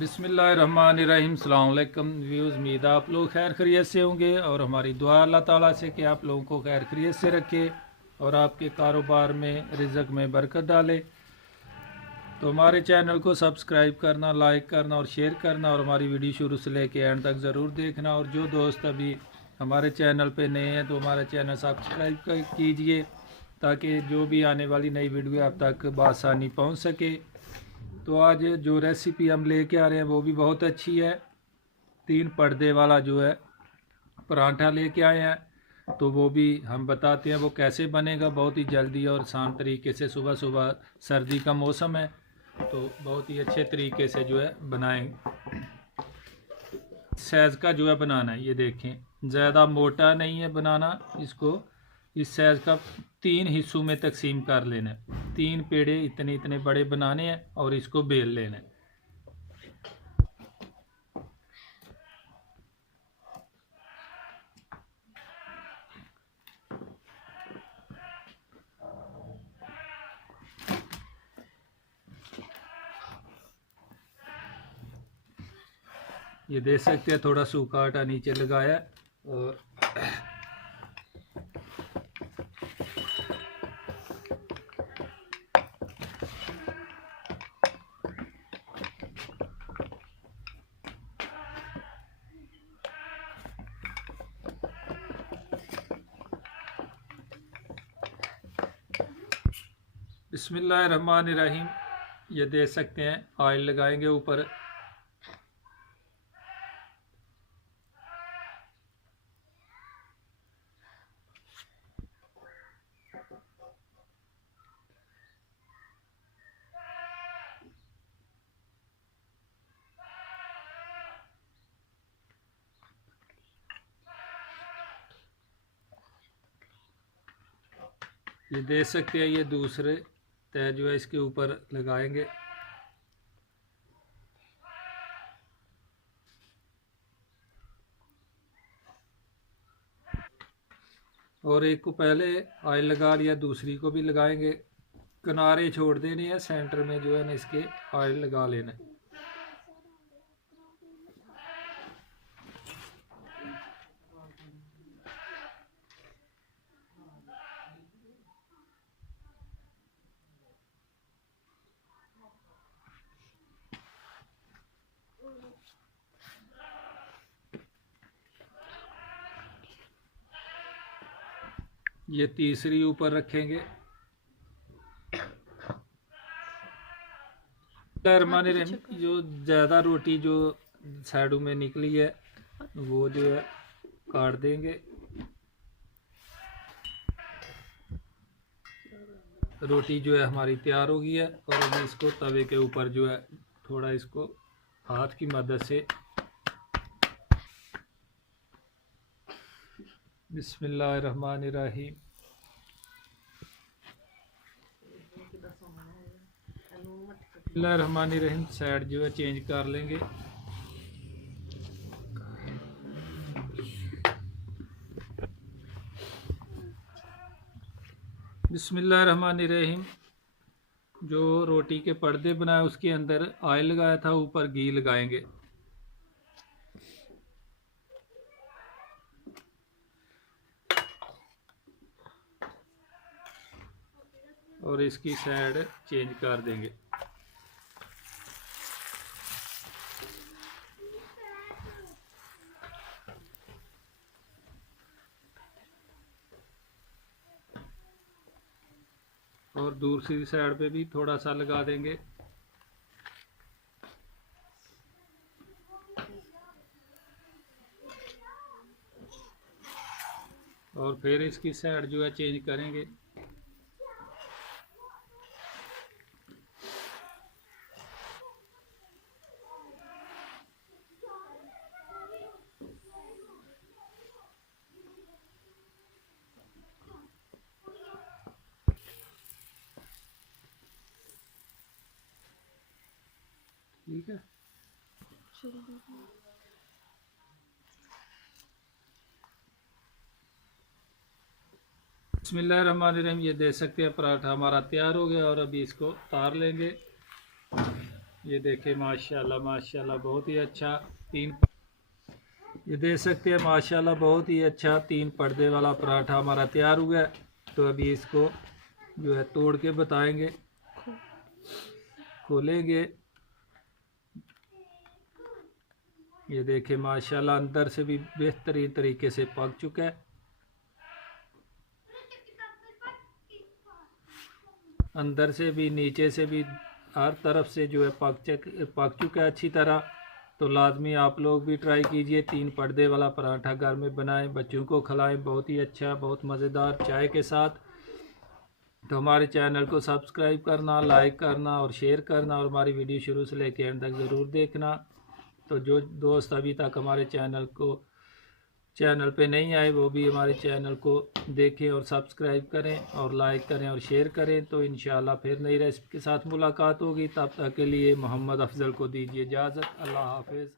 बिस्मिल्लाहिर्रहमानिर्रहीम। अस्सलाम वालेकुम व्यूज़, उम्मीद आप लोग खैर खैरियत से होंगे और हमारी दुआ अल्लाह ताला से कि आप लोगों को खैर खैरियत से रखे और आपके कारोबार में रिज़्क़ में बरकत डाले। तो हमारे चैनल को सब्सक्राइब करना, लाइक करना और शेयर करना और हमारी वीडियो शुरू से लेके एंड तक ज़रूर देखना। और जो दोस्त अभी हमारे चैनल पे नए हैं तो हमारा चैनल सब्सक्राइब कीजिए ताकि जो भी आने वाली नई वीडियो आप तक बआसानी पहुँच सके। तो आज जो रेसिपी हम लेके आ रहे हैं वो भी बहुत अच्छी है। 3 पर्दे वाला जो है परांठा लेके आए हैं, तो वो भी हम बताते हैं वो कैसे बनेगा। बहुत ही जल्दी और आसान तरीके से, सुबह सुबह सर्दी का मौसम है तो बहुत ही अच्छे तरीके से जो है बनाएंगे। साइज़ का जो है बनाना है, ये देखें, ज़्यादा मोटा नहीं है बनाना इसको। इस साइज़ का 3 हिस्सों में तकसीम कर लेना है। 3 पेड़े इतने इतने बड़े बनाने हैं और इसको बेल लेना है। ये देख सकते हैं थोड़ा सूखा आटा नीचे लगाया और बिस्मिल्लाहिर्रहमानिर्रहीम। ये देख सकते हैं ऑयल लगाएंगे ऊपर। ये देख सकते हैं ये दूसरे तय जो है इसके ऊपर लगाएंगे। और एक को पहले ऑयल लगा लिया, दूसरी को भी लगाएंगे। किनारे छोड़ देने हैं, सेंटर में जो है ना इसके ऑयल लगा लेना है। ये तीसरी ऊपर रखेंगे। जो ज़्यादा रोटी जो साइडों में निकली है वो जो है काट देंगे। रोटी जो है हमारी तैयार हो गई है और अभी इसको तवे के ऊपर जो है थोड़ा इसको हाथ की मदद से बिस्मिल्लाहिर्रहमानिर्रहीम। बिस्मिल्लाहिर्रहमानिर्रहीम साइड जो है चेंज कर लेंगे। बिस्मिल्लाहिर्रहमानिर्रहीम। जो रोटी के पर्दे बनाए उसके अंदर ऑयल लगाया था, ऊपर घी लगाएंगे। और इसकी साइड चेंज कर देंगे। और दूसरी साइड पे भी थोड़ा सा लगा देंगे। और फिर इसकी साइड जो है चेंज करेंगे। ठीक है। बिस्मिल्लाहिर्रहमानिर्रहीम। ये देख सकते हैं पराठा हमारा तैयार हो गया और अभी इसको उतार लेंगे। ये देखें माशाल्लाह माशाल्लाह बहुत ही अच्छा ये देख सकते हैं माशाल्लाह बहुत ही अच्छा 3 पर्दे वाला पराठा हमारा तैयार हुआ है। तो अभी इसको जो है तोड़ के बताएंगे, खोलेंगे। ये देखें माशाल्लाह अंदर से भी बेहतरीन तरीके से पक चुका है, अंदर से भी नीचे से भी हर तरफ से जो है पक चुका है अच्छी तरह। तो लाजमी आप लोग भी ट्राई कीजिए, 3 पर्दे वाला पराठा घर में बनाएं, बच्चों को खिलाएं, बहुत ही अच्छा बहुत मज़ेदार चाय के साथ। तो हमारे चैनल को सब्सक्राइब करना, लाइक करना और शेयर करना, और हमारी वीडियो शुरू से लेकर एंड तक ज़रूर देखना। तो जो दोस्त अभी तक हमारे चैनल पे नहीं आए वो भी हमारे चैनल को देखें और सब्सक्राइब करें और लाइक करें और शेयर करें। तो इंशाल्लाह फिर नई रेसिपी के साथ मुलाकात होगी, तब तक के लिए मोहम्मद अफजल को दीजिए इजाज़त। अल्लाह हाफिज़।